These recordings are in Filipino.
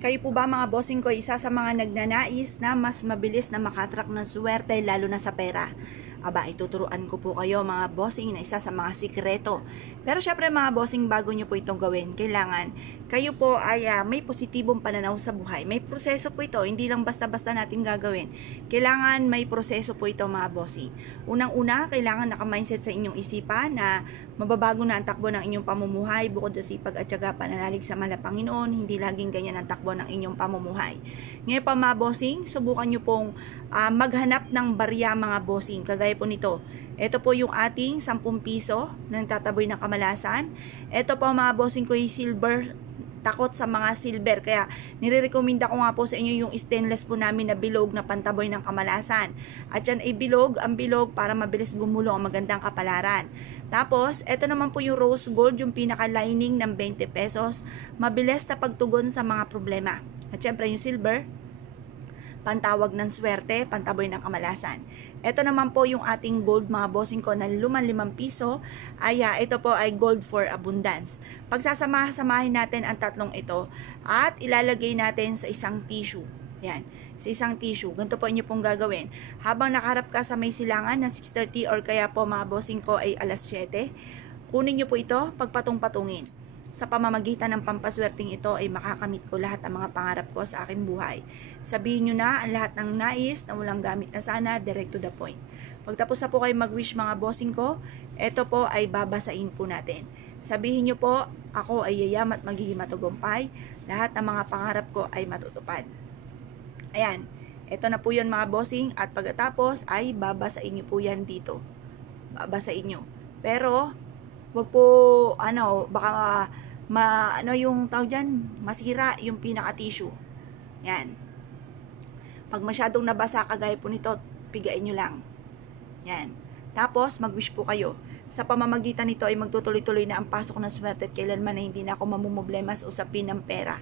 Kayo po ba mga bossing ko, isa sa mga nagnanais na mas mabilis na makatrack ng swerte lalo na sa pera? Aba, ituturuan ko po kayo mga bossing na isa sa mga sikreto. Pero syempre mga bossing, bago nyo po itong gawin, kailangan kayo po ay may positibong pananaw sa buhay. May proseso po ito, hindi lang basta-basta natin gagawin. Kailangan may proseso po ito mga bossing. Unang-una, kailangan naka-mindset sa inyong isipan na mababago na ang takbo ng inyong pamumuhay bukod sa sipag at syaga pananalig sa mahal na Panginoon, hindi laging ganyan ang takbo ng inyong pamumuhay. Ngayon pa mga bossing, subukan nyo pong maghanap ng barya mga bossing, kagaya po nito. Ito po yung ating 10 piso na nagtataboy ng kamalasan. Ito po mga bossing ko yung silver, takot sa mga silver, kaya nire-recommenda ko nga po sa inyo yung stainless po namin na bilog na pantaboy ng kamalasan. At yan ay bilog, ang bilog para mabilis gumulong ang magandang kapalaran. Tapos, ito naman po yung rose gold, yung pinaka-lining ng 20 pesos, mabilis na pagtugon sa mga problema. At syempre yung silver, pantawag ng swerte, pantaboy ng kamalasan. Ito naman po yung ating gold mga bossing ko na 5 piso, ay ito po ay gold for abundance. Pagsasama-samahin natin ang tatlong ito at ilalagay natin sa isang tissue. Yan, sa isang tissue. Ganito po inyo pong gagawin. Habang nakaharap ka sa may silangan na 6:30 or kaya po mga bossing ko ay alas 7, kunin nyo po ito, pagpatong-patungin. Sa pamamagitan ng pampaswerteng ito ay makakamit ko lahat ng mga pangarap ko sa aking buhay. Sabihin nyo na ang lahat ng nais na walang gamit na sana, direct to the point. Pagtapos na po kayo mag-wish mga bossing ko, ito po ay babasain po natin. Sabihin nyo po, ako ay yayam at magiging matagumpay. Lahat ng mga pangarap ko ay matutupad. Ayan, ito na po yun mga bossing, at pagkatapos ay babasain nyo po yan dito. Babasain nyo. Pero, wag po, baka yung tawag dyan, masira yung pinaka-tissue. Yan. Pag masyadong nabasa, kagaya po nito, pigain nyo lang. Yan. Tapos, mag-wish po kayo. Sa pamamagitan nito ay magtutuloy-tuloy na ang pasok ng swerte at kailanman na hindi na ako mamumblema sa usapin ng pera.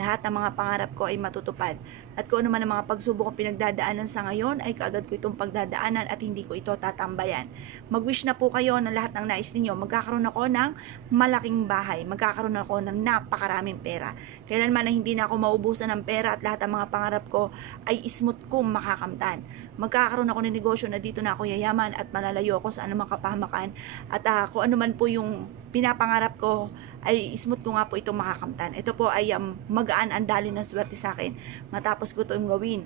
Lahat ng mga pangarap ko ay matutupad. At kung ano man ang mga pagsubok kong pinagdadaanan sa ngayon, ay kaagad ko itong pagdadaanan at hindi ko ito tatambayan. Mag-wish na po kayo na lahat ng nais ninyo. Magkakaroon ako ng malaking bahay. Magkakaroon ako ng napakaraming pera. Kailanman na hindi na ako maubusan ng pera at lahat ng mga pangarap ko ay smooth kong makakamtan. Magkakaroon ako ng negosyo na dito na ako yayaman at malalayo ako sa anumang kapahamakan. At kung ano man po yung pinapangarap ko, ay smooth ko nga po itong makakamtan. Ito po ay magaan ang daloy ng swerte sa akin matapos ko itong gawin.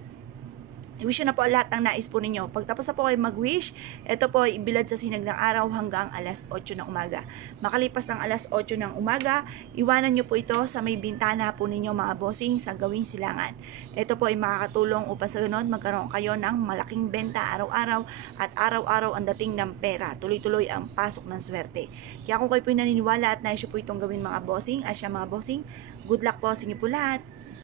I-wish na po lahat ng nais po ninyo. Pagtapos na po kayo mag-wish, ito po ay ibilad sa sinag ng araw hanggang alas 8 ng umaga. Makalipas ng alas 8 ng umaga, iwanan nyo po ito sa may bintana po ninyo mga bossing sa gawing silangan. Ito po ay makakatulong upang sa ganun magkaroon kayo ng malaking benta araw-araw at araw-araw ang dating ng pera. Tuloy-tuloy ang pasok ng swerte. Kaya kung kayo po naniniwala at nais po itong gawin mga bossing, asya mga bossing, good luck po sa inyo po lahat.